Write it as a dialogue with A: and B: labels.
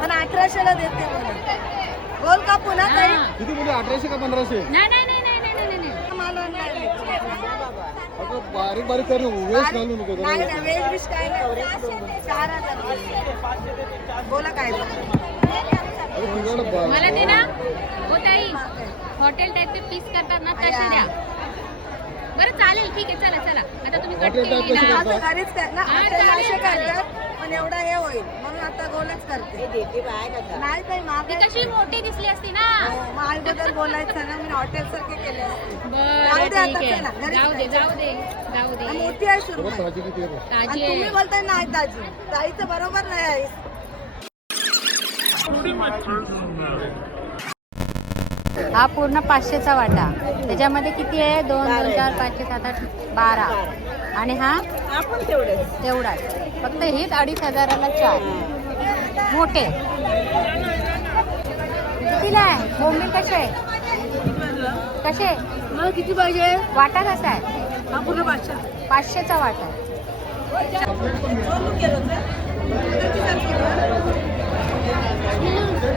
A: पण अठराशेला देते बोल का पुन्हा ताई?
B: किती म्हणजे अठराशे का पंधराशे?
C: नाही नाही नाही नाही नाही नाही नाही.
A: मला नाही
B: अगं बारीक बारीक कर वेस्ट घालू नको जरा.
A: नाही नाही वेज बिश काय नाही. चार हजार रुपये. बोला काय
B: अरे तुझ्याकडे बा-
C: मला ते ना. हो ताई. हॉटेल टाईपचे पीस करतात ना तसे द्या. बरं चालेल. ठीक आहे चला चला.
A: घरीच
C: हा,
A: असे. करतात पण एवढा हे होईल. म्हणून आता गोलच करते. नाही ताई
C: ती
A: मागे
C: कशी मोठी दिसली असती ना?
A: बद्दल बोलायचं ना मी हॉटेल सारखे केले जाऊ दे
C: जाऊ दे. जाऊ दे
A: मोठी आहे तुम्ही बोलताय नाही ताजी. ताईचं बरोबर नाही आहे.
C: हा पूर्ण पाचशेचा वाटा. त्याच्यामध्ये किती आहे? दोन दोन चार पाचशे सात आठ बारा. आणि हा?
A: आपण तेवढे.
C: तेवढाच. फक्त हेच अडीच हजाराला चार. मोठे. कितीला आहे? बोंबील कसे आहे? कसे?
A: मला किती पाहिजे?
C: वाटा कसा आहे?
A: हा पूर्ण पाचशे.
C: पाचशेचा वाटा